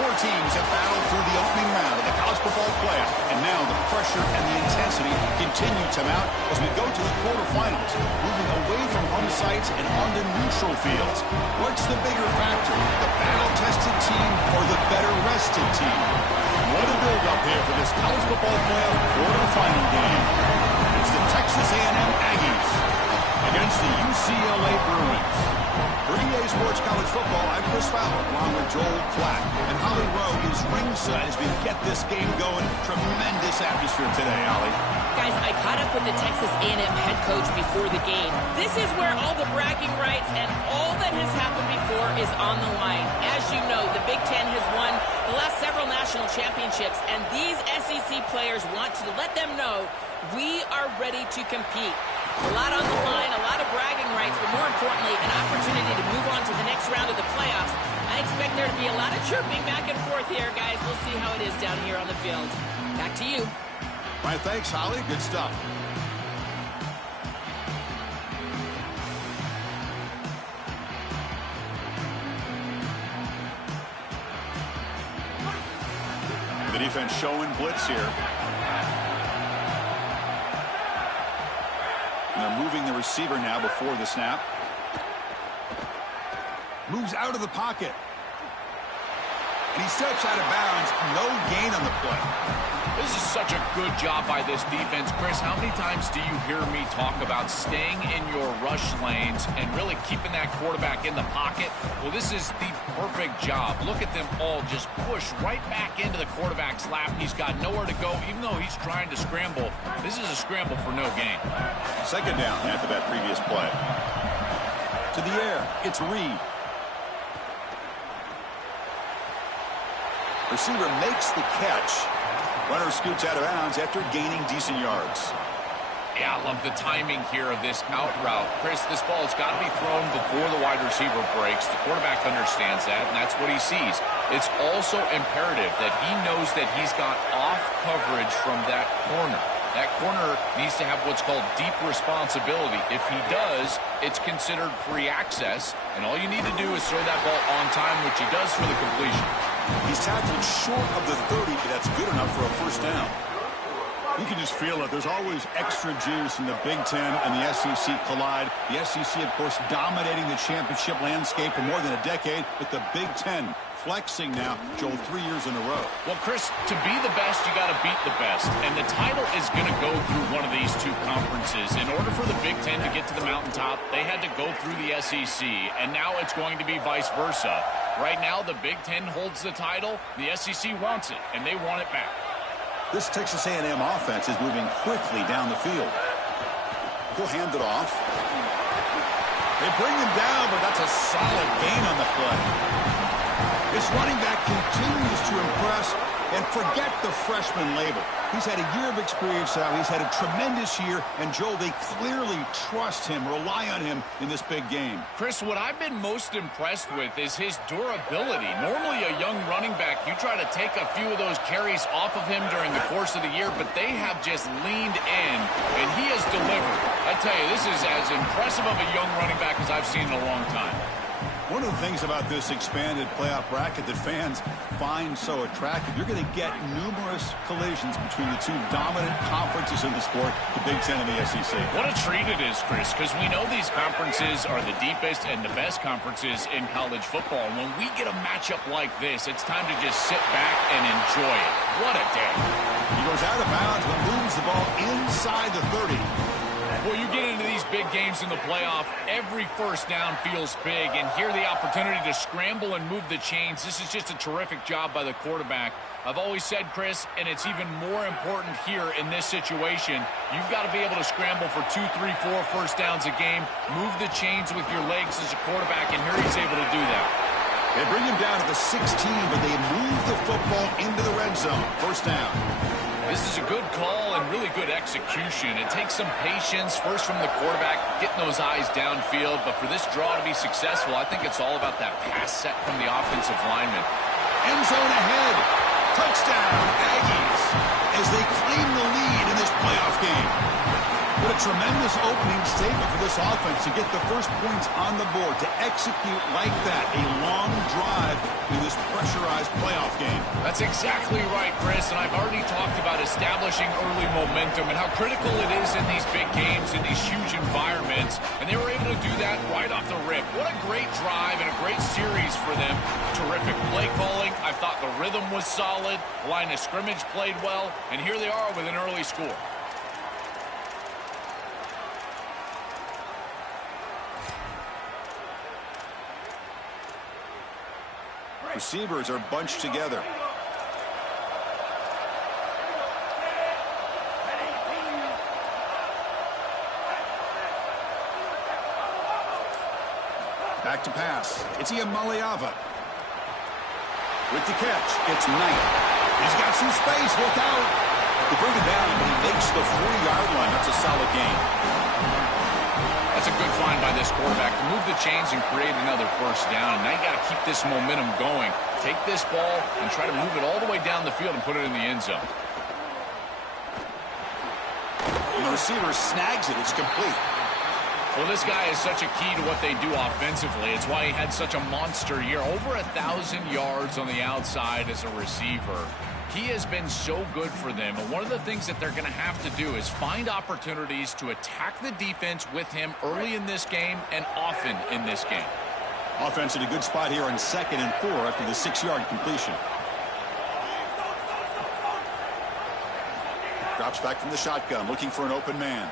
Four teams have battled through the opening round of the college football playoff, and now the pressure and the intensity continue to mount as we go to the quarterfinals, moving away from home sites and onto neutral fields. What's the bigger factor, the battle-tested team or the better-rested team? What a build-up here for this college football playoff quarterfinal game. It's the Texas A&M Aggies against the UCLA Bruins. For EA Sports College Football, I'm Chris Fowler, along with Joel Klatt. And Holly Rowe is ringside as we get this game going. Tremendous atmosphere today, Holly. Guys, I caught up with the Texas A&M head coach before the game. This is where all the bragging rights and all that has happened before is on the line. As you know, the Big Ten has won the last several national championships, and these SEC players want to let them know we are ready to compete. A lot on the line, a lot of bragging rights, but more importantly, an opportunity to move on to the next round of the playoffs. I expect there to be a lot of chirping back and forth here, guys. We'll see how it is down here on the field. Back to you. All right, thanks, Holly. Good stuff. The defense showing blitz here. And they're moving the receiver now before the snap. Moves out of the pocket. And he steps out of bounds. No gain on the play. This is such a good job by this defense. Chris, how many times do you hear me talk about staying in your rush lanes and really keeping that quarterback in the pocket? Well, this is the perfect job. Look at them all just push right back into the quarterback's lap. He's got nowhere to go, even though he's trying to scramble. This is a scramble for no gain. Second down after that previous play. To the air, it's Reed. Receiver makes the catch. Runner scoots out of bounds after gaining decent yards. Yeah, I love the timing here of this out route. Chris, this ball has got to be thrown before the wide receiver breaks. The quarterback understands that, and that's what he sees. It's also imperative that he knows that he's got off coverage from that corner. That corner needs to have what's called deep responsibility. If he does, it's considered free access, and all you need to do is throw that ball on time, which he does for the completion. He's tackled short of the 30, but that's good enough for a first down. You can just feel it. There's always extra juice in the Big Ten and the SEC collide. The SEC, of course, dominating the championship landscape for more than a decade, with the Big Ten flexing now, Joel, 3 years in a row. Well, Chris, to be the best, you got to beat the best. And the title is going to go through one of these two conferences. In order for the Big Ten to get to the mountaintop, they had to go through the SEC. And now it's going to be vice versa. Right now, the Big Ten holds the title. The SEC wants it, and they want it back. This Texas A&M offense is moving quickly down the field. He'll hand it off. They bring him down, but that's a solid gain on the play. This running back continues to impress, and forget the freshman label. He's had a year of experience now. He's had a tremendous year, and Joel, they clearly trust him, rely on him in this big game. Chris, what I've been most impressed with is his durability. Normally a young running back, you try to take a few of those carries off of him during the course of the year, but they have just leaned in, and he has delivered. I tell you, this is as impressive of a young running back as I've seen in a long time. One of the things about this expanded playoff bracket that fans find so attractive, you're going to get numerous collisions between the two dominant conferences in the sport, the Big Ten and the SEC. What a treat it is, Chris, because we know these conferences are the deepest and the best conferences in college football. And when we get a matchup like this, it's time to just sit back and enjoy it. What a day. He goes out of bounds but moves the ball inside the 30. Well, you get into these big games in the playoff, every first down feels big, and here the opportunity to scramble and move the chains. This is just a terrific job by the quarterback. I've always said, Chris, and it's even more important here in this situation, you've got to be able to scramble for 2, 3, 4 first downs a game, move the chains with your legs as a quarterback, and here he's able to do that. They bring him down to the 16, but they move the football into the red zone. First down. This is a good call and really good execution. It takes some patience, first from the quarterback, getting those eyes downfield. But for this draw to be successful, I think it's all about that pass set from the offensive lineman. End zone ahead. Touchdown, Aggies, as they claim the lead in this playoff game. But a tremendous opening statement for this offense to get the first points on the board, to execute like that, a long drive in this pressurized playoff game. That's exactly right, Chris, and I've already talked about establishing early momentum and how critical it is in these big games, in these huge environments, and they were able to do that right off the rip. What a great drive and a great series for them. Terrific play calling. I thought the rhythm was solid, the line of scrimmage played well, and here they are with an early score. Receivers are bunched together. Back to pass. It's Iamaleava. With the catch, it's Knight. He's got some space. Look out. They bring it down, but he makes the 40-yard line. That's a solid gain. That's a good find by this quarterback to move the chains and create another first down. And now you got to keep this momentum going. Take this ball and try to move it all the way down the field and put it in the end zone. And the receiver snags it. It's complete. Well, this guy is such a key to what they do offensively. It's why he had such a monster year. Over 1,000 yards on the outside as a receiver. He has been so good for them, and one of the things that they're going to have to do is find opportunities to attack the defense with him early in this game and often in this game. Offense in a good spot here on 2nd and 4 after the 6-yard completion. Drops back from the shotgun, looking for an open man.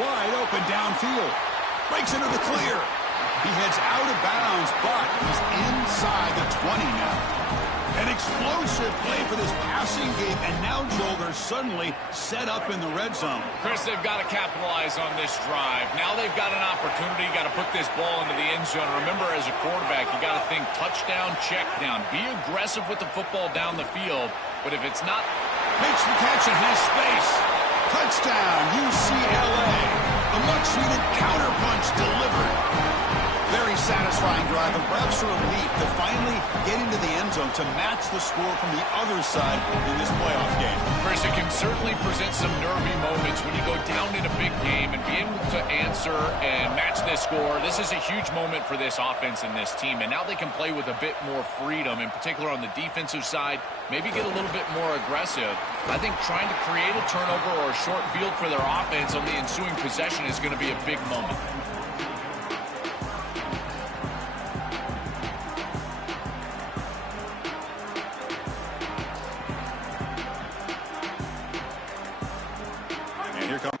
Wide open downfield. Breaks into the clear. He heads out of bounds, but he's inside the 20 now. An explosive play for this passing game, and now, Joel, they're suddenly set up in the red zone. Chris, they've got to capitalize on this drive. Now they've got an opportunity. You got to put this ball into the end zone. Remember, as a quarterback, you got to think touchdown, check down. Be aggressive with the football down the field, but if it's not... Makes the catch and has space. Touchdown, UCLA. The much-needed counterpunch delivered. Very satisfying drive, and perhaps a relief to finally get into the end zone to match the score from the other side in this playoff game. Chris, it can certainly present some nervy moments when you go down in a big game, and be able to answer and match this score. This is a huge moment for this offense and this team, and now they can play with a bit more freedom, in particular on the defensive side, maybe get a little bit more aggressive. I think trying to create a turnover or a short field for their offense on the ensuing possession is going to be a big moment. And here comes...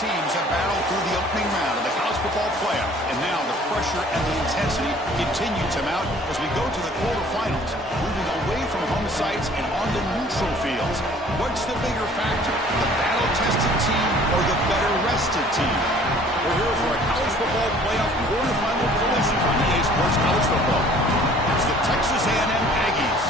teams have battled through the opening round of the college football playoff, and now the pressure and the intensity continue to mount as we go to the quarterfinals, moving away from home sites and onto neutral fields. What's the bigger factor, the battle-tested team or the better-rested team? We're here for a college football playoff quarterfinal collision on EA Sports College Football. It's the Texas A&M Aggies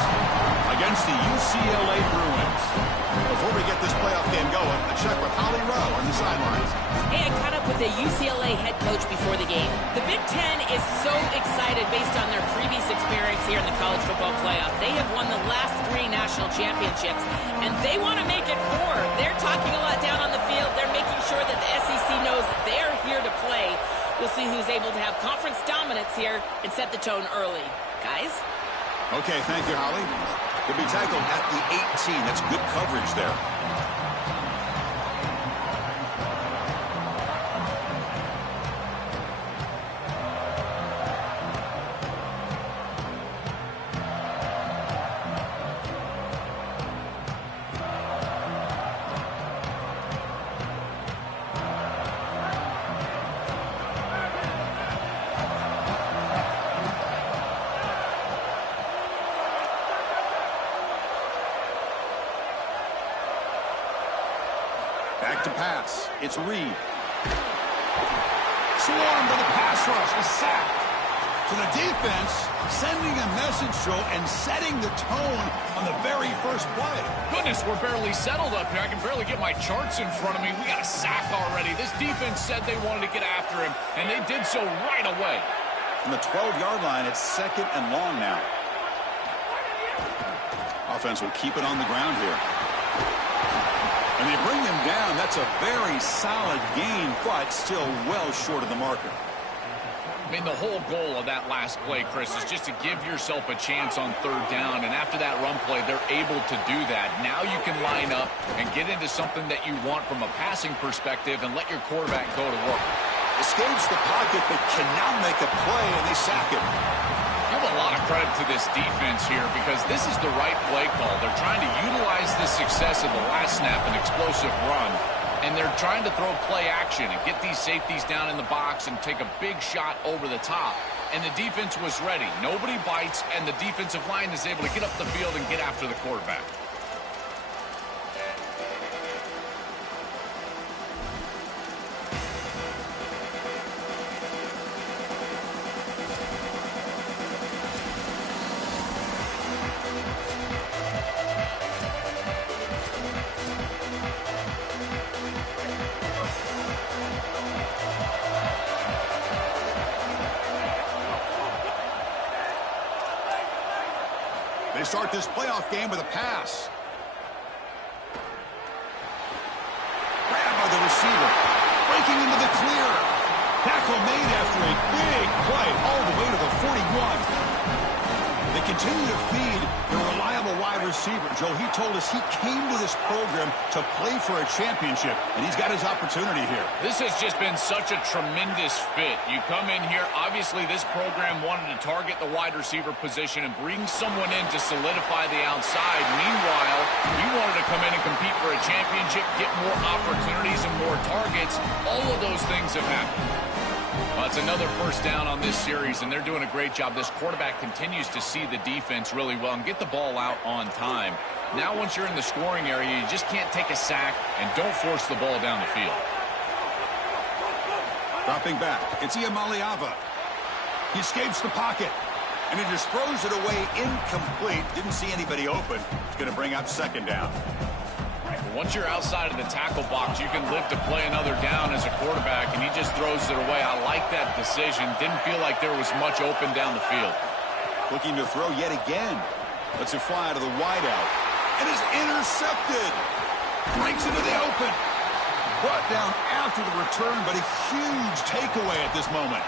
against the UCLA Bruins. Before we get this playoff game going, a check with Holly Rowe on the sidelines. Hey, I caught up with the UCLA head coach before the game. The Big Ten is so excited based on their previous experience here in the college football playoff. They have won the last 3 national championships, and they want to make it 4. They're talking a lot down on the field. They're making sure that the SEC knows they're here to play. We'll see who's able to have conference dominance here and set the tone early. Guys? Okay, thank you, Holly. Could be tackled at the 18. That's good coverage there. Back to pass. It's Reed. Swarmed by the pass rush. A sack. To the defense, sending a message through and setting the tone on the very first play. Goodness, we're barely settled up here. I can barely get my charts in front of me. We got a sack already. This defense said they wanted to get after him, and they did so right away. From the 12-yard line, it's 2nd and long now. Offense will keep it on the ground here. And they bring him down. That's a very solid gain, but still well short of the marker. I mean, the whole goal of that last play, Chris, is just to give yourself a chance on 3rd down. And after that run play, they're able to do that. Now you can line up and get into something that you want from a passing perspective and let your quarterback go to work. Escapes the pocket, but cannot make a play, and they sack him. Give a lot of credit to this defense here because this is the right play call. They're trying to utilize the success of the last snap, an explosive run, and they're trying to throw play action and get these safeties down in the box and take a big shot over the top. And the defense was ready. Nobody bites, and the defensive line is able to get up the field and get after the quarterback. They start this playoff game with a pass. Grabbed by the receiver. Breaking into the clear. Tackle made after a big play all the way to the 41. They continue to feed their reliable wide receiver. Joe, he told us he came to this program to play for a championship, and he's got his opportunity here. This has just been such a tremendous fit. You come in here, obviously this program wanted to target the wide receiver position and bring someone in to solidify the outside. Meanwhile, he wanted to come in and compete for a championship, get more opportunities and more targets. All of those things have happened. Well, it's another 1st down on this series, and they're doing a great job. This quarterback continues to see the defense really well and get the ball out on time. Now, once you're in the scoring area, you just can't take a sack and don't force the ball down the field. Dropping back, it's Iamaleava. He escapes the pocket, and he just throws it away incomplete. Didn't see anybody open. It's going to bring up 2nd down. Once you're outside of the tackle box, you can live to play another down as a quarterback, and he just throws it away. I like that decision. Didn't feel like there was much open down the field. Looking to throw yet again. Lets it fly to the wideout. And is intercepted. Breaks into the open. Brought down after the return, but a huge takeaway at this moment.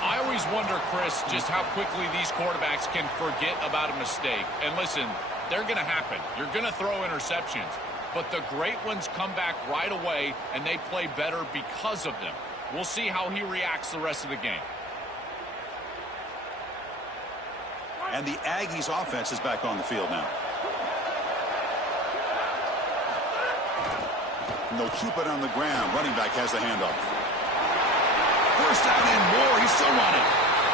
I always wonder, Chris, just how quickly these quarterbacks can forget about a mistake. And listen, they're going to happen. You're going to throw interceptions. But the great ones come back right away, and they play better because of them. We'll see how he reacts the rest of the game. And the Aggies offense is back on the field now. And they'll keep it on the ground. Running back has the handoff. First down and more. He's still running.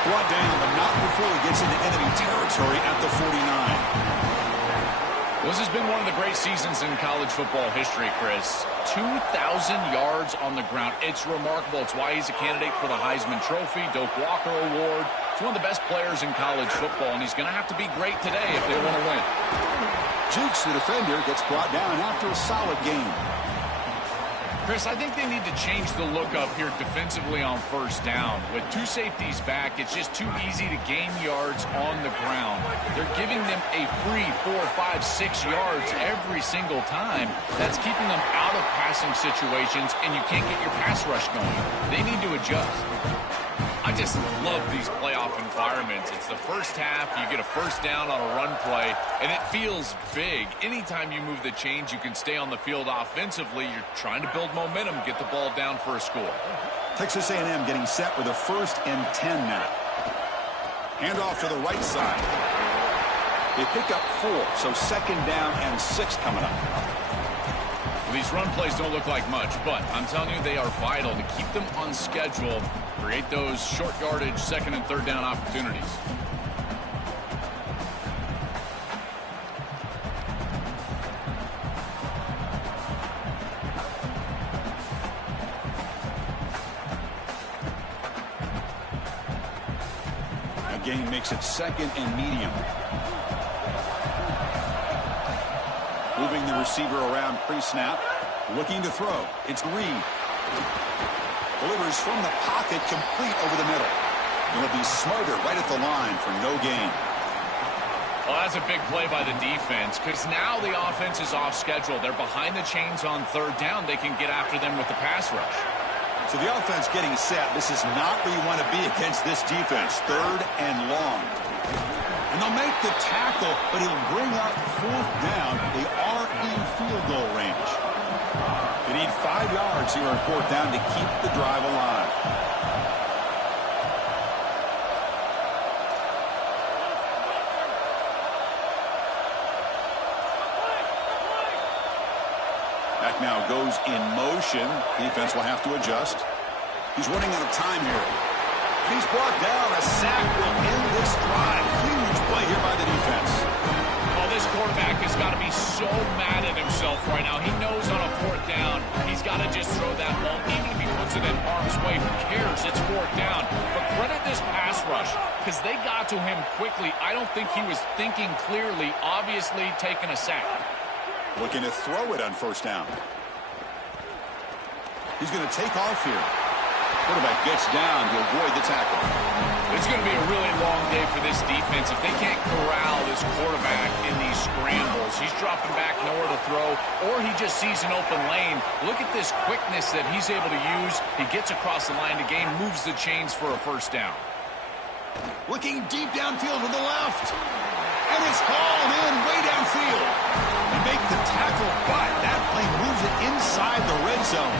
Brought down, but not before he gets into enemy territory at the 49. This has been one of the great seasons in college football history, Chris. 2,000 yards on the ground. It's remarkable. It's why he's a candidate for the Heisman Trophy, Doak Walker Award. He's one of the best players in college football, and he's going to have to be great today if they want to win. Jukes, the defender, gets brought down after a solid game. Chris, I think they need to change the look up here defensively on first down. With two safeties back, it's just too easy to gain yards on the ground. They're giving them a free 4, 5, 6 yards every single time. That's keeping them out of passing situations, and you can't get your pass rush going. They need to adjust. I just love these playoff environments. It's the first half, you get a first down on a run play, and it feels big. Anytime you move the chains, you can stay on the field offensively. You're trying to build momentum, get the ball down for a score. Texas A&M getting set with a 1st and 10 now. Handoff to the right side. They pick up 4, so 2nd down and 6 coming up. These run plays don't look like much, but I'm telling you they are vital to keep them on schedule, create those short yardage 2nd and 3rd down opportunities. Again, makes it 2nd and medium. Moving the receiver around pre-snap. Looking to throw. It's Reed. Delivers from the pocket, complete over the middle. It'll be Smarter right at the line for no gain. Well, that's a big play by the defense, because now the offense is off schedule. They're behind the chains on 3rd down. They can get after them with the pass rush. So the offense getting set. This is not where you want to be against this defense. 3rd and long. And they'll make the tackle, but he'll bring up 4th down. They are in field goal range. They need 5 yards here on 4th down to keep the drive alive. Back now goes in motion. Defense will have to adjust. He's running out of time here. He's brought down. A sack will end this drive. Huge play here by the defense. Well, this quarterback has got to be so mad at himself right now. He knows on a 4th down, he's got to just throw that ball. Even if he puts it in harm's way, who cares? It's 4th down. But credit this pass rush, because they got to him quickly. I don't think he was thinking clearly, obviously taking a sack. Looking to throw it on 1st down. He's going to take off here. Quarterback gets down to avoid the tackle. It's going to be a really long day for this defense if they can't corral this quarterback in these scrambles. He's dropping back, nowhere to throw, or he just sees an open lane. Look at this quickness that he's able to use. He gets across the line to gain, moves the chains for a 1st down. Looking deep downfield to the left. And it's hauled in way downfield. They make the tackle, but that play moves it inside the red zone.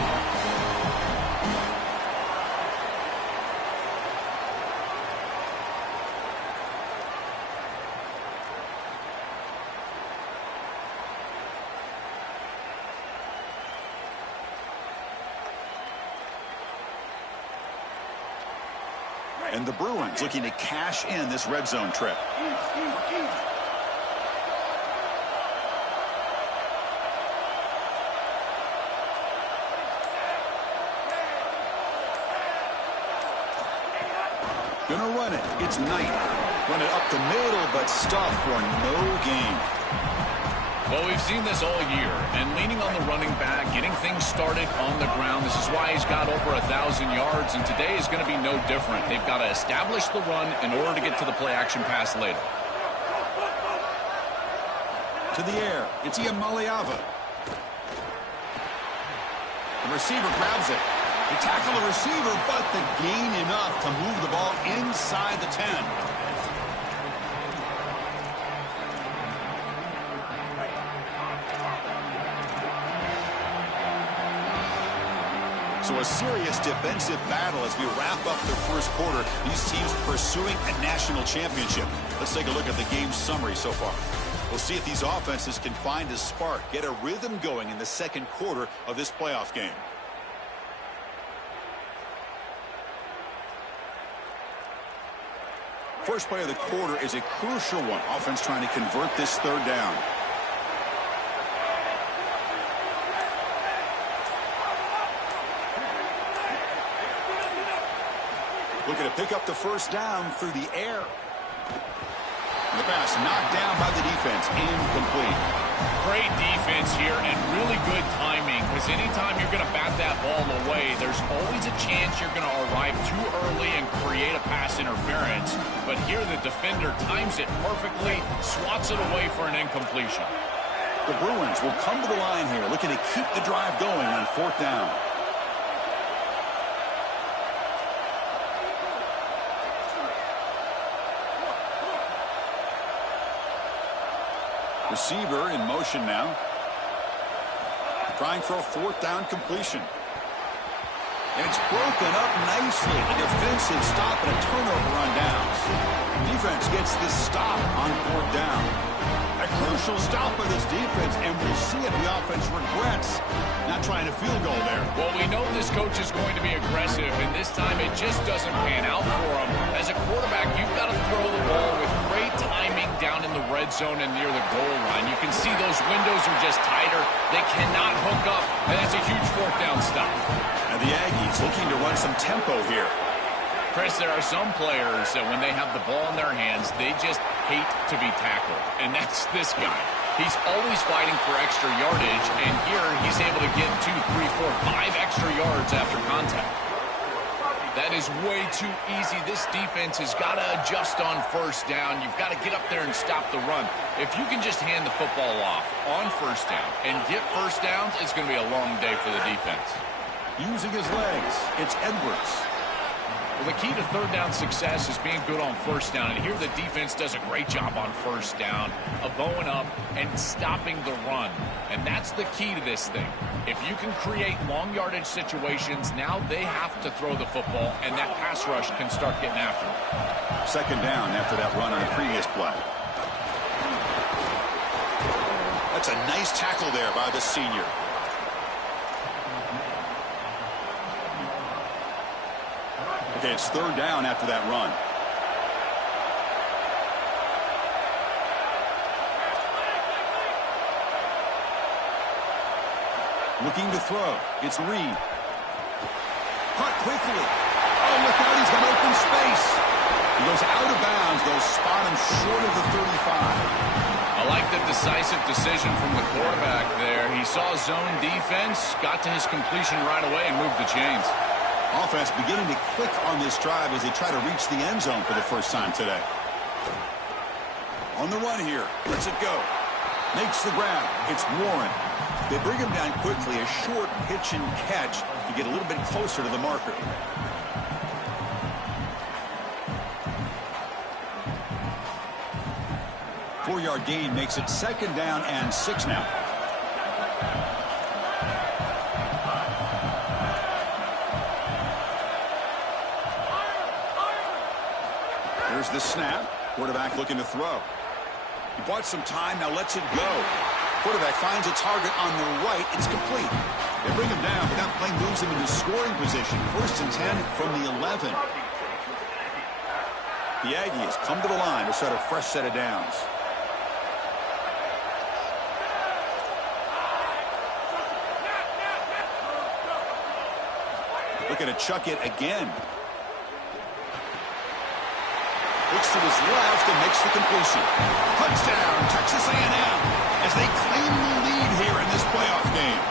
And the Bruins looking to cash in this red zone trip. Gonna run it. It's Knight. Run it up the middle, but stuffed for no gain. Well, we've seen this all year, and leaning on the running back, getting things started on the ground. This is why he's got over 1,000 yards, and today is going to be no different. They've got to establish the run in order to get to the play-action pass later. To the air. It's Iamaleava. The receiver grabs it. They tackle the receiver, but the gain enough to move the ball inside the 10. So a serious defensive battle as we wrap up the first quarter. These teams pursuing a national championship. Let's take a look at the game summary so far. We'll see if these offenses can find a spark, get a rhythm going in the second quarter of this playoff game. First play of the quarter is a crucial one. Offense trying to convert this third down. Looking to pick up the first down through the air. The pass knocked down by the defense. Incomplete. Great defense here and really good timing, because anytime you're going to bat that ball away, there's always a chance you're going to arrive too early and create a pass interference. But here the defender times it perfectly, swats it away for an incompletion. The Bruins will come to the line here, looking to keep the drive going on fourth down. Receiver in motion now. Trying for a fourth down completion. And it's broken up nicely. A defensive stop and a turnover on downs. Defense gets the stop on fourth down. A crucial stop by this defense, and we'll see if the offense regrets not trying to field goal there. Well, we know this coach is going to be aggressive, and this time it just doesn't pan out for him. As a quarterback, you've got to throw the ball with great timing down in the red zone and near the goal line. You can see those windows are just tighter. They cannot hook up, and that's a huge fourth down stop. And the Aggies looking to run some tempo here. Chris, there are some players that when they have the ball in their hands, they just hate to be tackled. And that's this guy. He's always fighting for extra yardage, and here he's able to get 2, 3, 4, 5 extra yards after contact. That is way too easy. This defense has got to adjust on first down. You've got to get up there and stop the run. If you can just hand the football off on first down and get first downs, it's going to be a long day for the defense. Using his legs, it's Edwards. Well, the key to third down success is being good on first down, and here the defense does a great job on first down of bowing up and stopping the run, and that's the key to this thing. If you can create long yardage situations, now they have to throw the football, and that pass rush can start getting after them. Second down after that run on the previous play. That's a nice tackle there by the senior. Okay, it's third down after that run. Looking to throw. It's Reed. Caught quickly. Oh, look out, he's got open space. He goes out of bounds. They'll spot him short of the 35. I like the decisive decision from the quarterback there. He saw zone defense, got to his completion right away, and moved the chains. Offense beginning to click on this drive as they try to reach the end zone for the first time today. On the run here. Lets it go. Makes the grab. It's Warren. They bring him down quickly. A short pitch and catch to get a little bit closer to the marker. Four-yard gain makes it second down and 6 now. Here's the snap. Quarterback looking to throw. He bought some time, now lets it go. Quarterback finds a target on the right. It's complete. They bring him down, but that play moves him into scoring position. First and 10 from the 11. The Aggies come to the line to start a fresh set of downs. Looking to chuck it again. Looks to his left and makes the completion. Touchdown, Texas A&M, as they claim the lead here in this playoff game.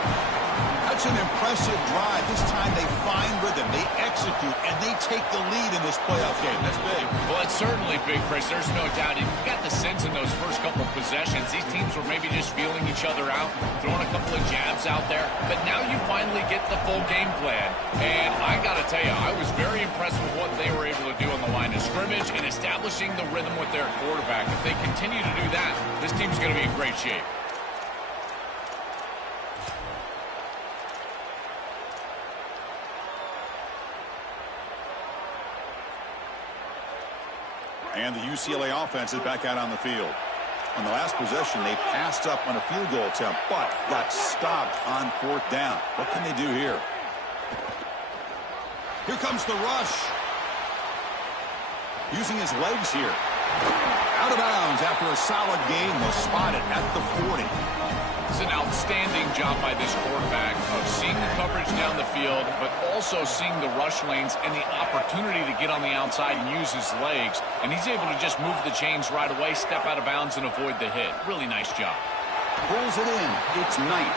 That's an impressive drive. This time they find rhythm, they execute, and they take the lead in this playoff game. That's big. Well, it's certainly big, Chris. There's no doubt. You got the sense in those first couple of possessions, these teams were maybe just feeling each other out, throwing a couple of jabs out there. But now you finally get the full game plan. And I got to tell you, I was very impressed with what they were able to do on the line of scrimmage and establishing the rhythm with their quarterback. If they continue to do that, this team's going to be in great shape. And the UCLA offense is back out on the field. On the last possession, they passed up on a field goal attempt, but got stopped on 4th down. What can they do here? Here comes the rush. Using his legs here. Out of bounds after a solid gain. They'll spot it at the 40. It's an outstanding job by this quarterback of seeing the coverage down the field, but also seeing the rush lanes and the opportunity to get on the outside and use his legs. And he's able to just move the chains right away, step out of bounds, and avoid the hit. Really nice job. Pulls it in. It's Knight.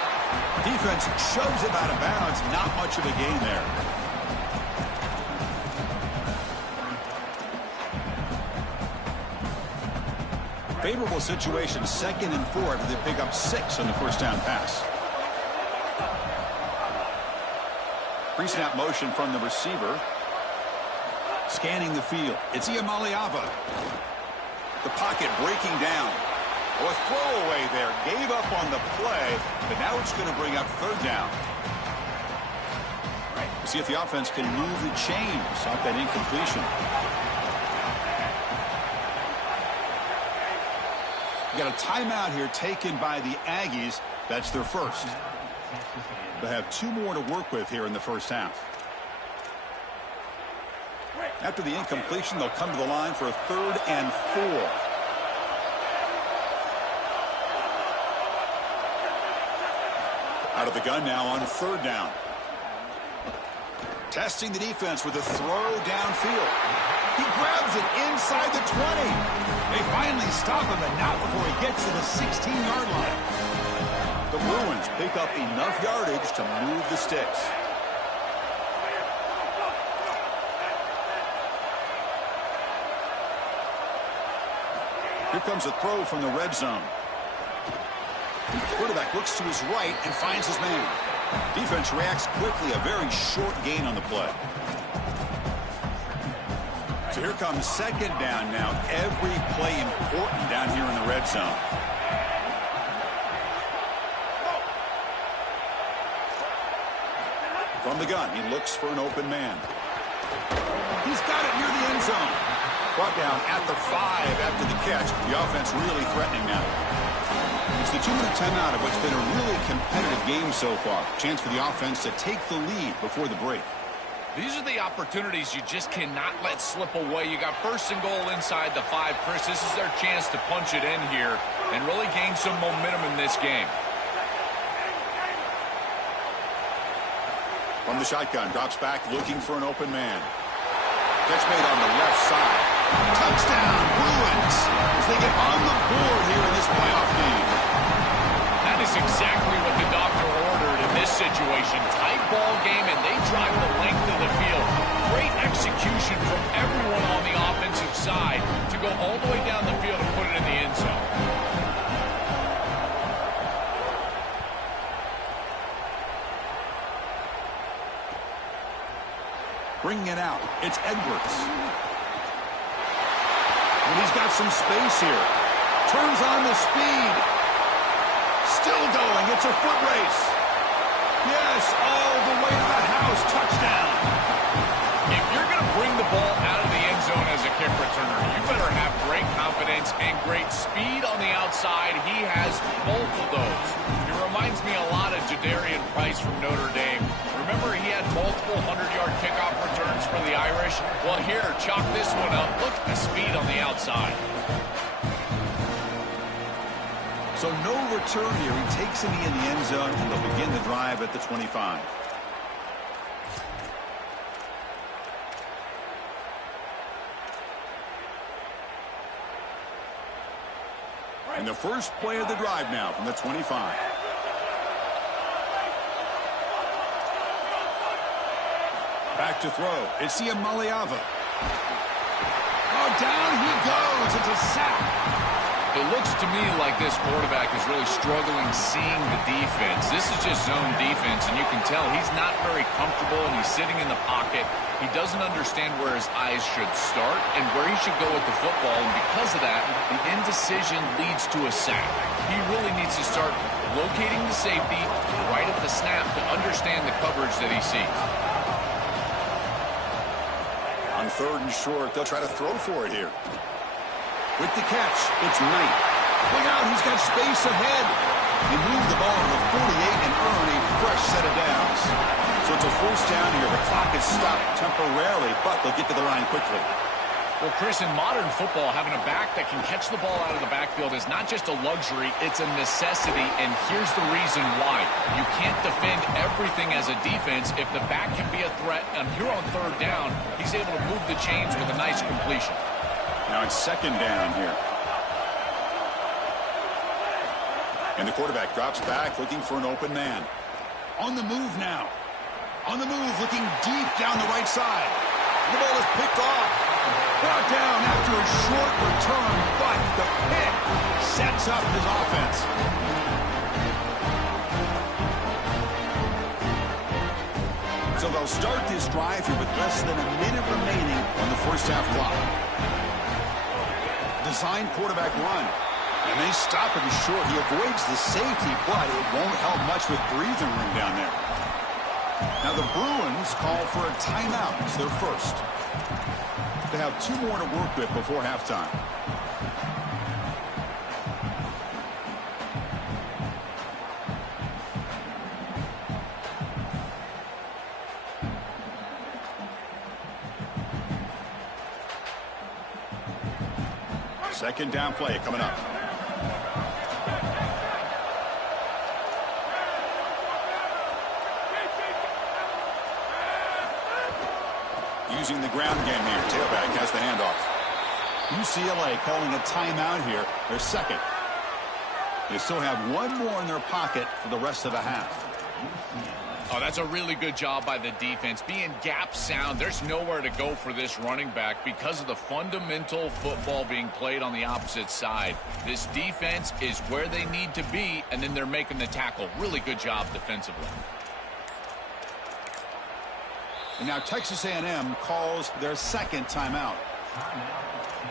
Defense shoves it out of bounds. Not much of a gain there. Favorable situation, 2nd and 4 after they pick up 6 on the first down pass. Pre-snap motion from the receiver. Scanning the field. It's Iamaleava. The pocket breaking down. Oh, a throwaway there. Gave up on the play, but now it's going to bring up 3rd down. See if the offense can move the chains off that incompletion. Got a timeout here taken by the Aggies. That's their first. They have 2 more to work with here in the first half. After the incompletion, they'll come to the line for a 3rd and 4. Out of the gun now on 3rd down. Testing the defense with a throw downfield. He grabs it inside the 20. They finally stop him, but not before he gets to the 16-yard line. The Bruins pick up enough yardage to move the sticks. Here comes a throw from the red zone. The quarterback looks to his right and finds his man. Defense reacts quickly, a very short gain on the play. So here comes 2nd down now. Every play important down here in the red zone. From the gun, he looks for an open man. He's got it near the end zone. Brought down at the 5 after the catch. The offense really threatening now. It's the 2-minute timeout of what's been a really competitive game so far. Chance for the offense to take the lead before the break. These are the opportunities you just cannot let slip away. You got 1st and goal inside the 5. Chris, this is their chance to punch it in here and really gain some momentum in this game. From the shotgun, drops back looking for an open man. Catch made on the left side. Touchdown, Bruins, as they get on the board here in this playoff game. That is exactly what the doctor ordered in this situation. Tight ball game, and they drive the length of the field. Great execution from everyone on the offensive side to go all the way down the field and put it in the end zone. Bringing it out, it's Edwards. And he's got some space here. Turns on the speed. Still going. It's a foot race. Yes, all the way to the house. Touchdown. If you're going to bring the ball out of the end zone as a kick returner, you better have great confidence and great speed on the outside. He has both of those. He reminds me a lot of Jadarian Price from Notre Dame. Remember, he had multiple 100-yard kickoff returns for the Irish? Well, here, chalk this one up. Look at the speed on the outside. So no return here. He takes it in the end zone, and they'll begin the drive at the 25. And the first play of the drive now from the 25. Back to throw. It's Iamaleava. Oh, down he goes. It's a sack. It looks to me like this quarterback is really struggling seeing the defense. This is just zone defense, and you can tell he's not very comfortable, and he's sitting in the pocket. He doesn't understand where his eyes should start and where he should go with the football, and because of that, the indecision leads to a sack. He really needs to start locating the safety right at the snap to understand the coverage that he sees. On 3rd and short, they'll try to throw for it here. With the catch, it's Knight. Look out, he's got space ahead. They move the ball to the 48 and earn a fresh set of downs. So it's a first down here. The clock is stopped temporarily, but they'll get to the line quickly. Well, Chris, in modern football, having a back that can catch the ball out of the backfield is not just a luxury, it's a necessity, and here's the reason why. You can't defend everything as a defense if the back can be a threat, and here on third down, he's able to move the chains with a nice completion. Now it's second down here. And the quarterback drops back, looking for an open man. On the move now. On the move, looking deep down the right side. The ball is picked off. Brought down after a short return, but the pick sets up his offense. So they'll start this drive here with less than a minute remaining on the first half clock. Design quarterback run. And they stop him short. He avoids the safety, but it won't help much with breathing room down there. Now the Bruins call for a timeout. It's their first. They have 2 more to work with before halftime. Second down play coming up. Using the ground game here. Tailback has the handoff. UCLA calling a timeout here. Their second. They still have 1 more in their pocket for the rest of the half. Oh, that's a really good job by the defense. Being gap sound, there's nowhere to go for this running back because of the fundamental football being played on the opposite side. This defense is where they need to be, and then they're making the tackle. Really good job defensively. And now Texas A&M calls their second timeout.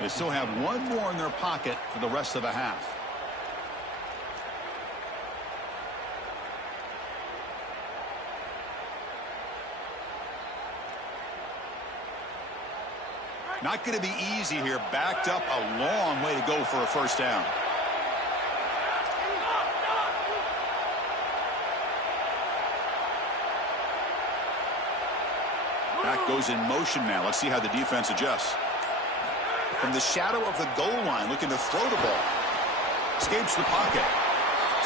They still have 1 more in their pocket for the rest of the half. Not going to be easy here. Backed up a long way to go for a first down. Back goes in motion now. Let's see how the defense adjusts. From the shadow of the goal line, looking to throw the ball. Escapes the pocket.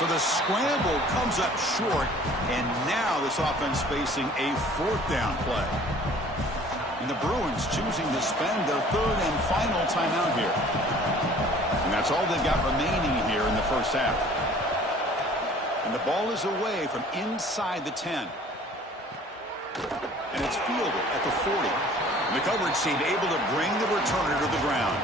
So the scramble comes up short, and now this offense facing a 4th down play. And the Bruins choosing to spend their 3rd and final timeout here. And that's all they've got remaining here in the first half. And the ball is away from inside the 10. And it's fielded at the 40. And the coverage team able to bring the returner to the ground.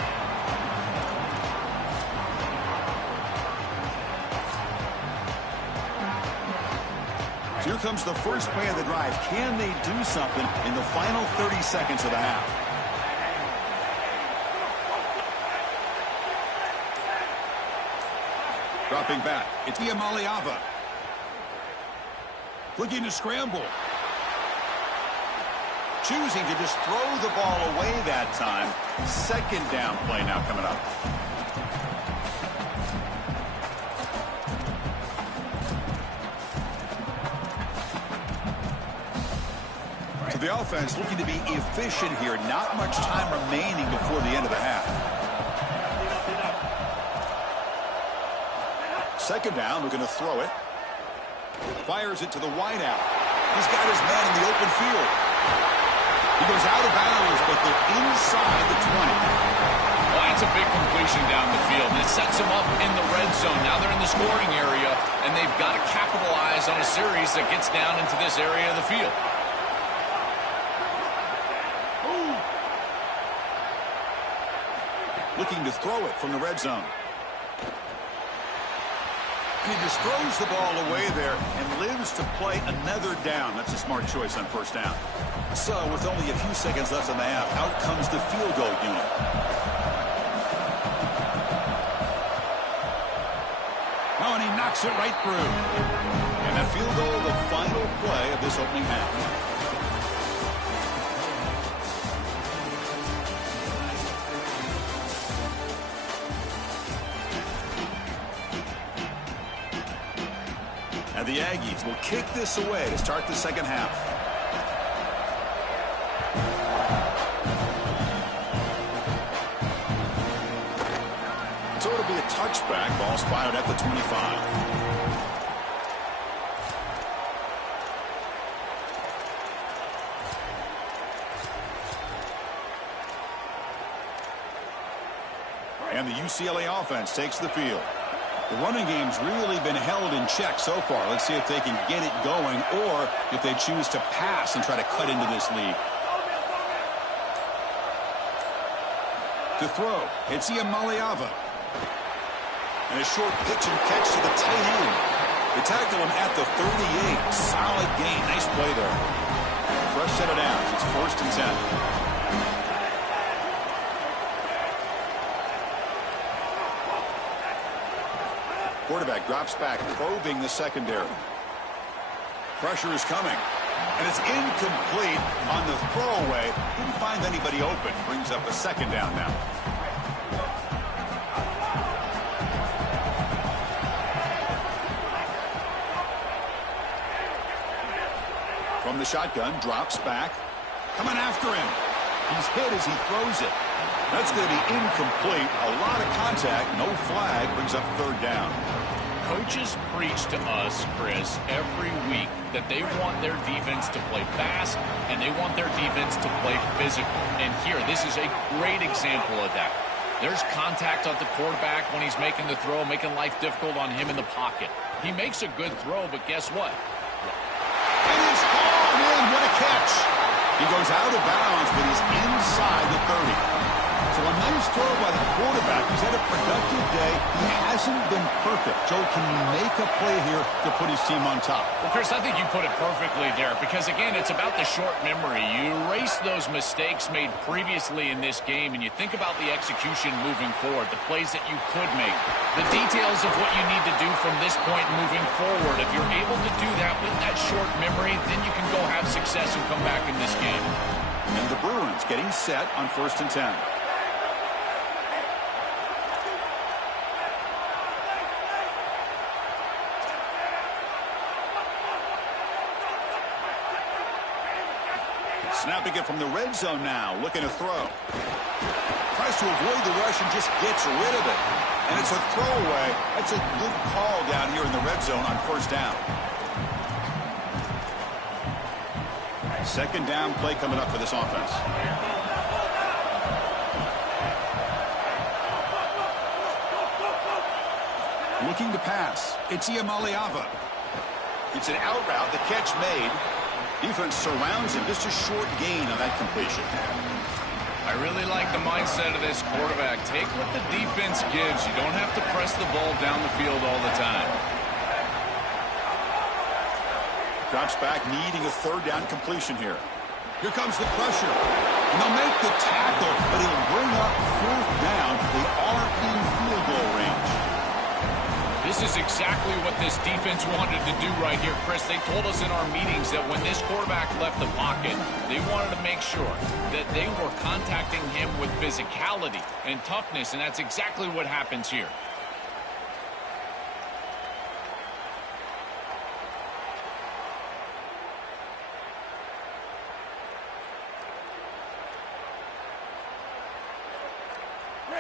So here comes the first play of the drive. Can they do something in the final 30 seconds of the half? Dropping back. It's Iamaleava. Looking to scramble. Choosing to just throw the ball away that time. Second down play now coming up. So the offense looking to be efficient here. Not much time remaining before the end of the half. Second down, looking to throw it. Fires it to the wideout. He's got his man in the open field. He goes out of bounds, but they're inside the 20. Well, that's a big completion down the field. It sets them up in the red zone. Now they're in the scoring area, and they've got to capitalize on a series that gets down into this area of the field. Looking to throw it from the red zone. And he just throws the ball away there and lives to play another down. That's a smart choice on first down. So with only a few seconds left in the half, out comes the field goal unit. Oh, and he knocks it right through. And that field goal, the final play of this opening half. Aggies will kick this away to start the second half. So it'll be a touchback. Ball spotted at the 25. And the UCLA offense takes the field. The running game's really been held in check so far. Let's see if they can get it going or if they choose to pass and try to cut into this lead. To throw, it's Maliava. And a short pitch and catch to the tight end. They tackle him at the 38. Solid gain. Nice play there. Fresh set of downs. It's 1st and 10. Quarterback drops back, probing the secondary. Pressure is coming. And it's incomplete on the throwaway. Didn't find anybody open. Brings up a 2nd down now. From the shotgun, drops back. Coming after him. He's hit as he throws it. That's going to be incomplete. A lot of contact. No flag. Brings up 3rd down. Coaches preach to us, Chris, every week that they want their defense to play fast and they want their defense to play physical. And here, this is a great example of that. There's contact on the quarterback when he's making the throw, making life difficult on him in the pocket. He makes a good throw, but guess what? And he's hauled in. What a catch. He goes out of bounds, but he's inside the 30. So a nice throw by the quarterback. He's had a productive day. He hasn't been perfect. Joe, can you make a play here to put his team on top? Well, Chris, I think you put it perfectly there because, again, it's about the short memory. You erase those mistakes made previously in this game, and you think about the execution moving forward, the plays that you could make, the details of what you need to do from this point moving forward. If you're able to do that with that short memory, then you can go have success and come back in this game. And the Bruins getting set on 1st and 10. Snapping it from the red zone now, looking to throw. Tries to avoid the rush and just gets rid of it. And it's a throwaway. That's a good call down here in the red zone on 1st down. 2nd down play coming up for this offense. Looking to pass. It's Maliava. It's an out route. The catch made. Defense surrounds him. Just a short gain on that completion. I really like the mindset of this quarterback. Take what the defense gives. You don't have to press the ball down the field all the time. Drops back, needing a 3rd down completion here. Here comes the pressure. And they'll make the tackle, but he'll bring up 4th down. They are in field goal range. This is exactly what this defense wanted to do right here, Chris. They told us in our meetings that when this quarterback left the pocket, they wanted to make sure that they were contacting him with physicality and toughness, and that's exactly what happens here.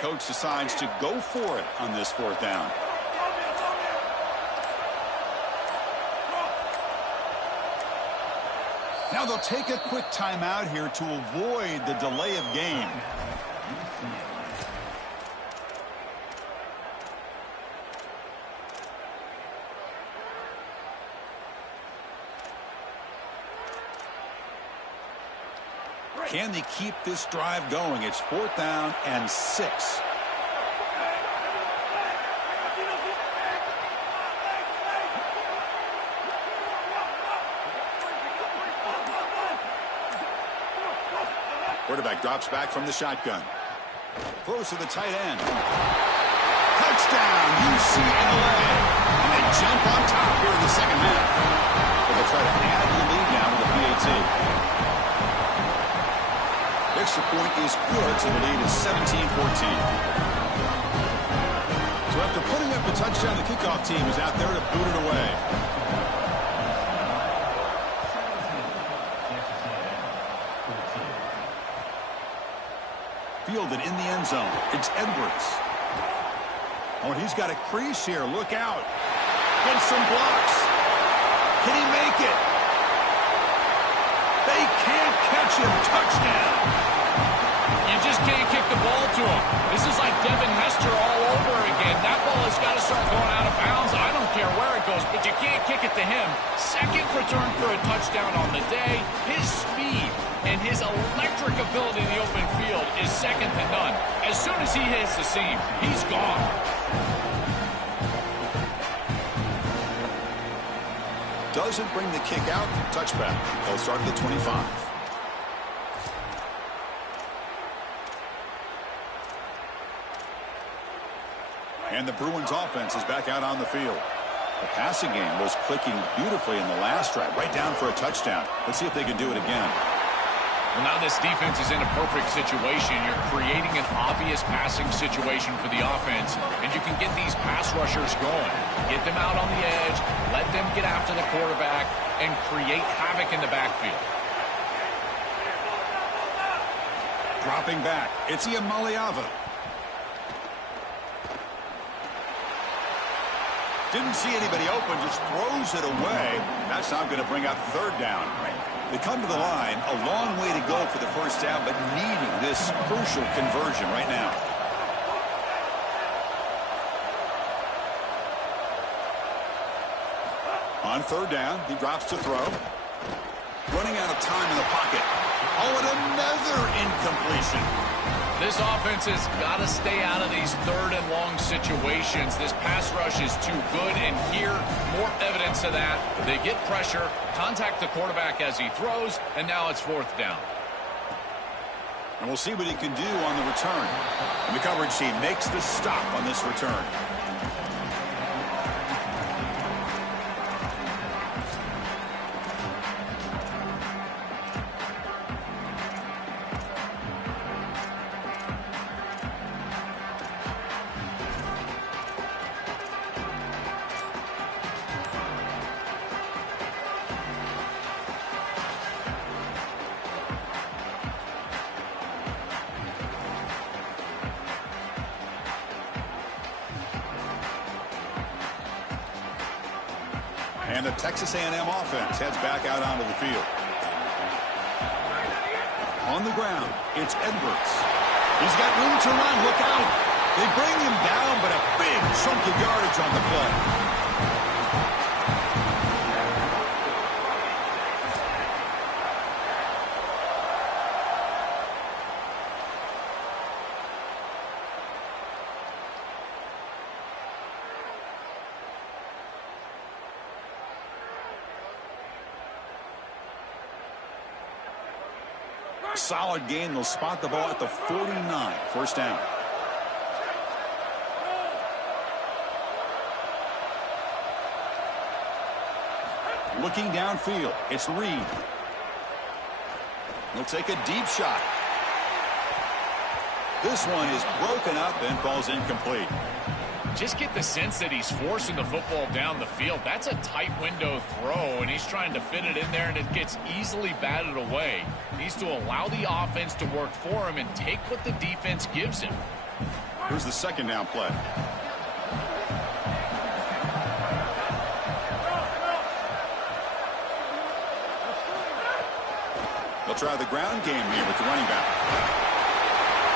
Coach decides to go for it on this 4th down. Now they'll take a quick timeout here to avoid the delay of game. Can they keep this drive going? It's 4th down and 6. Quarterback drops back from the shotgun. Throws to the tight end. Touchdown, UCLA. And they jump on top here in the second half. They'll try to add the lead now with a PAT. Extra point is good, so the lead is 17-14. So after putting up the touchdown, the kickoff team is out there to boot it away. fielded in the end zone. It's Edwards. Oh, he's got a crease here. Look out. Gets some blocks. Can he make it? They can't catch him. Touchdown. You just can't kick the ball to him. This is like Devin Hester all over again. That ball has got to start going out of bounds. I don't care where it goes, but you can't kick it to him. Second return for a touchdown on the day. His speed and his electric ability in the open field is second to none. As soon as he hits the seam, he's gone. Doesn't bring the kick out. Touchback. They'll start at the 25. And the Bruins offense is back out on the field. The passing game was clicking beautifully in the last drive, right down for a touchdown. Let's see if they can do it again. Well, now this defense is in a perfect situation. You're creating an obvious passing situation for the offense, and you can get these pass rushers going. Get them out on the edge, let them get after the quarterback, and create havoc in the backfield. Dropping back, it's Iamaleava. Didn't see anybody open, just throws it away. That's not going to bring up third down. They come to the line, a long way to go for the first down, but needing this crucial conversion right now. On third down, he drops to throw. Running out of time in the pocket. Oh, and another incompletion. This offense has got to stay out of these third and long situations. This pass rush is too good, and here, more evidence of that. They get pressure, contact the quarterback as he throws, and now it's fourth down. And we'll see what he can do on the return. And the coverage team makes the stop on this return. And the Texas A&M offense heads back out onto the field. On the ground, it's Edwards. He's got room to run. Look out. They bring him down, but a big chunk of yardage on the play. Solid gain. They'll spot the ball at the 49. First down. Looking downfield. It's Reed. He'll take a deep shot. This one is broken up and falls incomplete. Just get the sense that he's forcing the football down the field. That's a tight window throw, and he's trying to fit it in there, and it gets easily batted away. He needs to allow the offense to work for him and take what the defense gives him. Here's the second down play. They'll try the ground game here with the running back.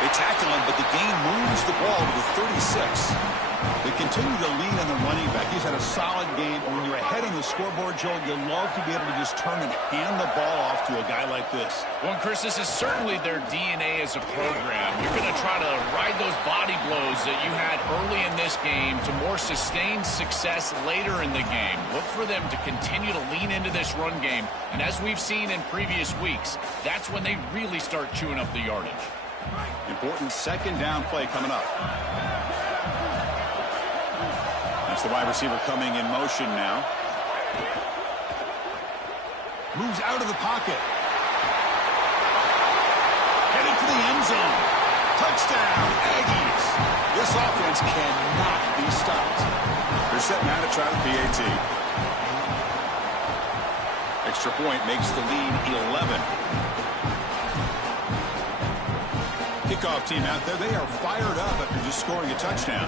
They tackle him, but the gain moves the ball to the 36. They continue to lean on the running back. He's had a solid game. When you're ahead on the scoreboard, Joel, you love to be able to just turn and hand the ball off to a guy like this. Well, Chris, this is certainly their DNA as a program. You're going to try to ride those body blows that you had early in this game to more sustained success later in the game. Look for them to continue to lean into this run game. And as we've seen in previous weeks, that's when they really start chewing up the yardage. Important second down play coming up. That's the wide receiver coming in motion now. Moves out of the pocket. Headed for the end zone. Touchdown, Aggies. This offense cannot be stopped. They're set now to try the PAT. Extra point makes the lead 11. Kickoff team out there, they are fired up after just scoring a touchdown.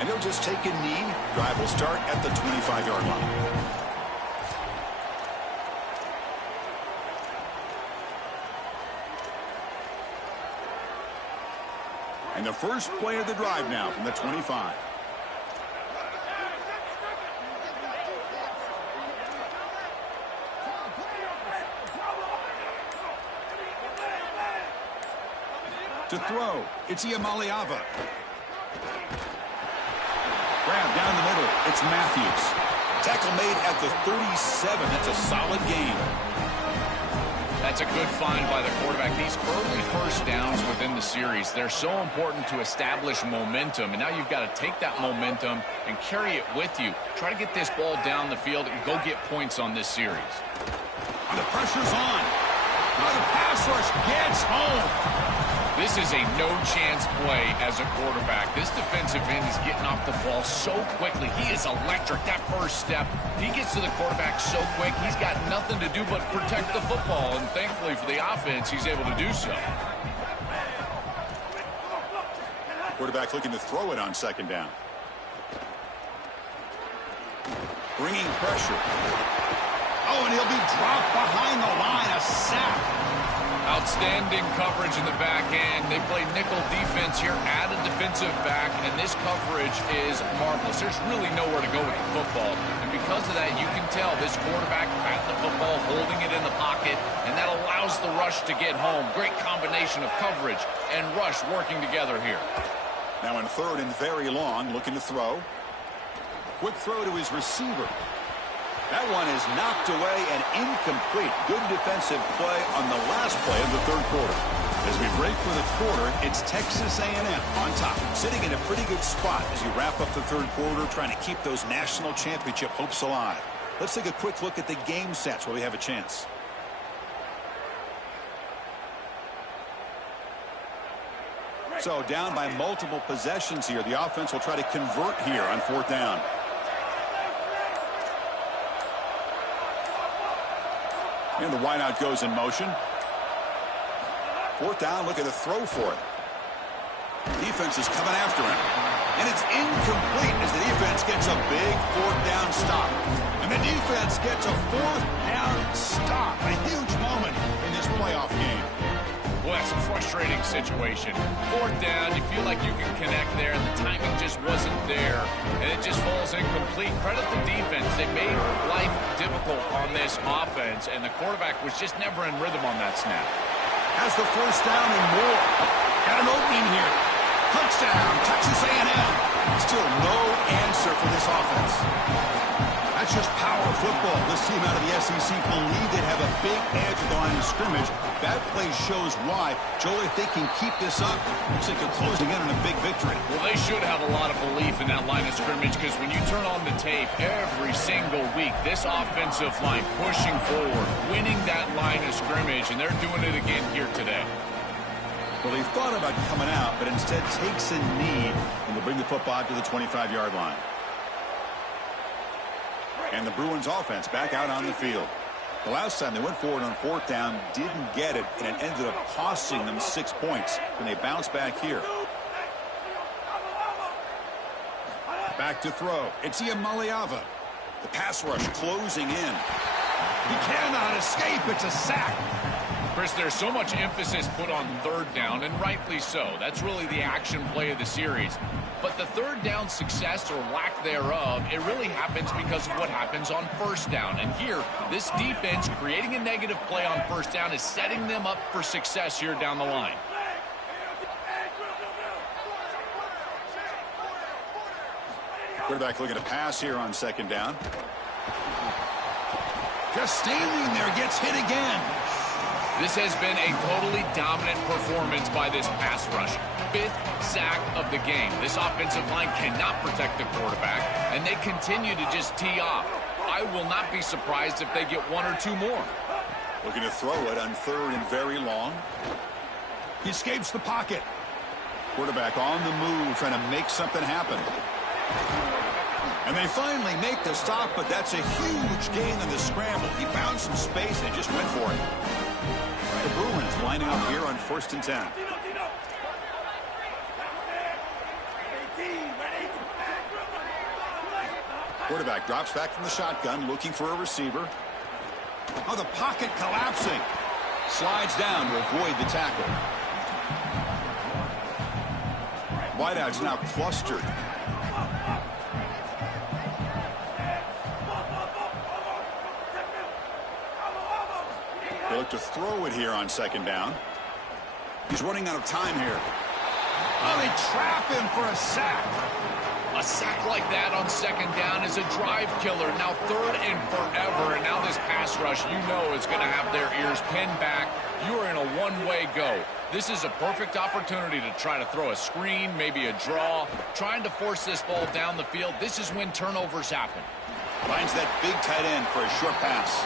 And he'll just take a knee. Drive will start at the 25-yard line. And the first play of the drive now from the 25. To throw, it's Iamaleava. Grab down the middle, it's Matthews. Tackle made at the 37. That's a solid gain. That's a good find by the quarterback. These early first downs within the series, they're so important to establish momentum. And now you've got to take that momentum and carry it with you. Try to get this ball down the field and go get points on this series. And the pressure's on. Now the pass rush gets home. This is a no-chance play as a quarterback. This defensive end is getting off the ball so quickly. He is electric. That first step, he gets to the quarterback so quick, he's got nothing to do but protect the football. And thankfully for the offense, he's able to do so. Quarterback looking to throw it on second down. Bringing pressure. Oh, and he'll be dropped behind the line. A sack. Outstanding coverage in the back end. They play nickel defense here, add a defensive back, and this coverage is marvelous. There's really nowhere to go with the football. And because of that, you can tell this quarterback patting the football, holding it in the pocket, and that allows the rush to get home. Great combination of coverage and rush working together here. Now in third and very long, looking to throw. Quick throw to his receiver. That one is knocked away and incomplete. Good defensive play on the last play of the third quarter. As we break for the quarter, it's Texas A&M on top, sitting in a pretty good spot as you wrap up the third quarter, trying to keep those national championship hopes alive. Let's take a quick look at the game sets where we have a chance. So down by multiple possessions here. The offense will try to convert here on fourth down. And the wideout goes in motion. Fourth down, look at the throw for it. Defense is coming after him. And it's incomplete as the defense gets a big fourth down stop. And the defense gets a fourth down stop. A huge moment in this playoff game. Well, that's a frustrating situation. Fourth down, you feel like you can connect there, and the timing just wasn't there, and it just falls incomplete. Credit the defense. They made life difficult on this offense, and the quarterback was just never in rhythm on that snap. Has the first down and more. Got an opening here. Touchdown, Texas A&M. Still no answer for this offense. That's just power football. This team out of the SEC believe they have a big edge at the line of scrimmage. That play shows why. Joel, if they can keep this up, looks like they're closing in on a big victory. Well, they should have a lot of belief in that line of scrimmage, because when you turn on the tape every single week, this offensive line pushing forward, winning that line of scrimmage, and they're doing it again here today. Well, he thought about coming out, but instead takes a knee and will bring the football to the 25-yard line. And the Bruins offense back out on the field. The last time they went forward on fourth down, didn't get it, and it ended up costing them 6 points. And they bounce back here. Back to throw. It's Iamaleava. The pass rush closing in. He cannot escape. It's a sack. Chris, there's so much emphasis put on third down, and rightly so. That's really the action play of the series. But the third down success or lack thereof, it really happens because of what happens on first down. And here, this defense creating a negative play on first down is setting them up for success here down the line. Quarterback looking to pass here on second down. Just standing there, gets hit again. This has been a totally dominant performance by this pass rush. 5th sack of the game. This offensive line cannot protect the quarterback, and they continue to just tee off. I will not be surprised if they get 1 or 2 more. Looking to throw it on third and very long. He escapes the pocket. Quarterback on the move, trying to make something happen. And And they finally make the stop, but that's a huge gain in the scramble. He found some space and just went for it. The Bruins lining up here on 1st and 10. Quarterback drops back from the shotgun, looking for a receiver. Oh, the pocket collapsing. Slides down to avoid the tackle. Wideouts now clustered. They look to throw it here on 2nd down. He's running out of time here. Oh, they trap him for a sack. A sack like that on 2nd down is a drive killer. Now 3rd and forever, and now this pass rush, you know, is going to have their ears pinned back. You are in a one-way go. This is a perfect opportunity to try to throw a screen, maybe a draw, trying to force this ball down the field. This is when turnovers happen. Finds that big tight end for a short pass.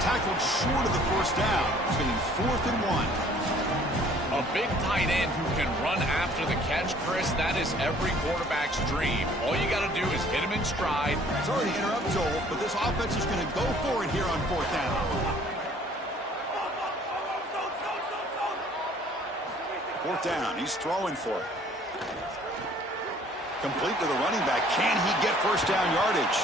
Tackled short of the 1st down. It's going to be 4th and 1. A big tight end who can run after the catch, Chris, that is every quarterback's dream. All you got to do is hit him in stride. Sorry to interrupt, Joel, but this offense is going to go for it here on 4th down. Fourth down, he's throwing for it. Complete to the running back. Can he get 1st down yardage?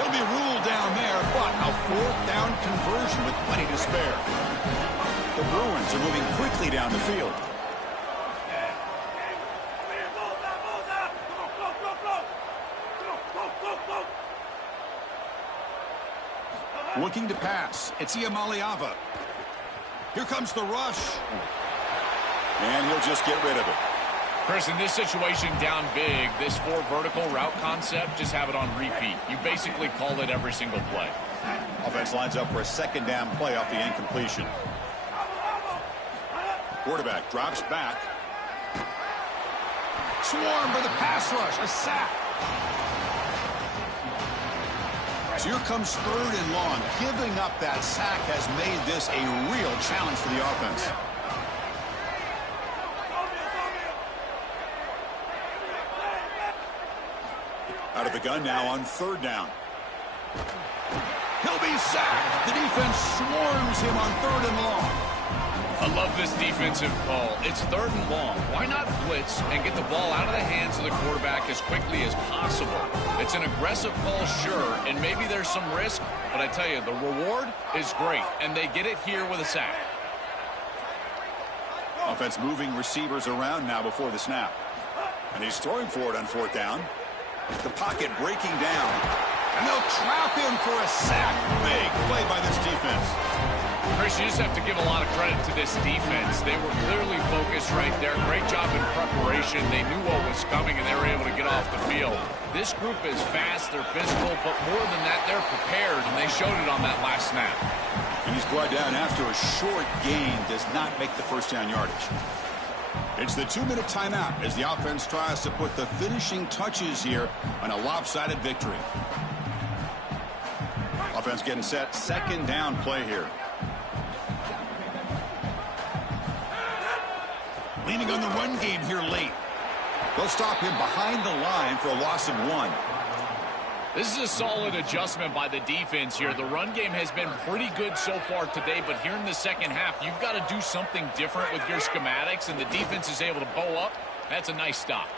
He'll be ruled down there, but a 4th down conversion with plenty to spare. The Bruins are moving quickly down the field. Looking to pass. It's Iamaleava. Here comes the rush. And he'll just get rid of it. Chris, in this situation down big, this 4 vertical route concept, just have it on repeat. You basically call it every single play. Offense lines up for a 2nd down play off the incompletion. Quarterback drops back. Swarmed by the pass rush. A sack. So here comes 3rd and long. Giving up that sack has made this a real challenge for the offense. Out of the gun now on 3rd down. He'll be sacked. The defense swarms him on 3rd and long. I love this defensive call. It's 3rd and long. Why not blitz and get the ball out of the hands of the quarterback as quickly as possible? It's an aggressive call, sure, and maybe there's some risk, but I tell you, the reward is great, and they get it here with a sack. Offense moving receivers around now before the snap. And he's throwing for it on 4th down. The pocket breaking down. And they'll trap him for a sack. Big play by this defense. Chris, you just have to give a lot of credit to this defense. They were clearly focused right there. Great job in preparation. They knew what was coming, and they were able to get off the field. This group is fast, they're physical, but more than that, they're prepared, and they showed it on that last snap. And he's brought down after a short gain. Does not make the 1st down yardage. It's the 2-minute timeout as the offense tries to put the finishing touches here on a lopsided victory. Offense getting set. 2nd down play here. Leaning on the run game here late. They'll stop him behind the line for a loss of 1. This is a solid adjustment by the defense here. The run game has been pretty good so far today, but here in the 2nd half, you've got to do something different with your schematics, and the defense is able to bow up. That's a nice stop.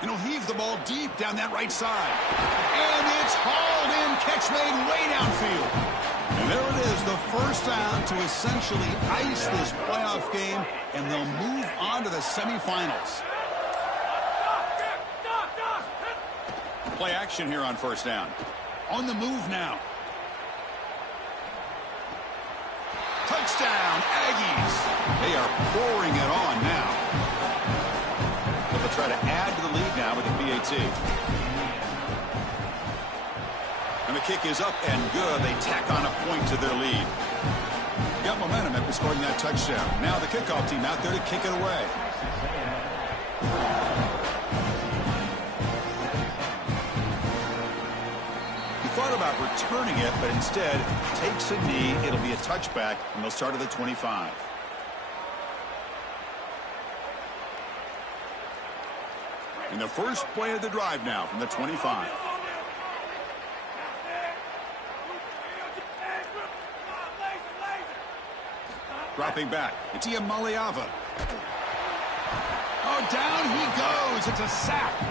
And he'll heave the ball deep down that right side. And it's hauled in. Catch made way downfield. And there it is, the 1st down to essentially ice this playoff game, and they'll move on to the semifinals. Play action here on 1st down. On the move now. Touchdown, Aggies. They are pouring it on now. They'll try to add to the lead now with the PAT. And the kick is up and good. They tack on a point to their lead. Got momentum after scoring that touchdown. Now the kickoff team out there to kick it away. Thought about returning it, but instead takes a knee. It'll be a touchback, and they'll start at the 25. And the first play of the drive now from the 25. Dropping back. It's Maliava. Oh, down he goes. It's a sack.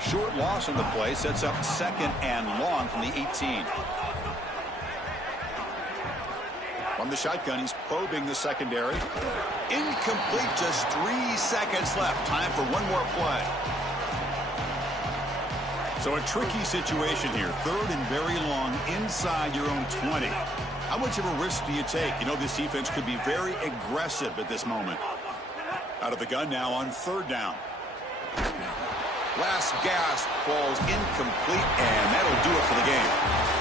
Short loss on the play sets up 2nd and long from the 18. From the shotgun, he's probing the secondary. Incomplete, just 3 seconds left. Time for one more play. So a tricky situation here. 3rd and very long inside your own 20. How much of a risk do you take? You know, this defense could be very aggressive at this moment. Out of the gun now on 3rd down. Last gasp falls incomplete, and that'll do it for the game.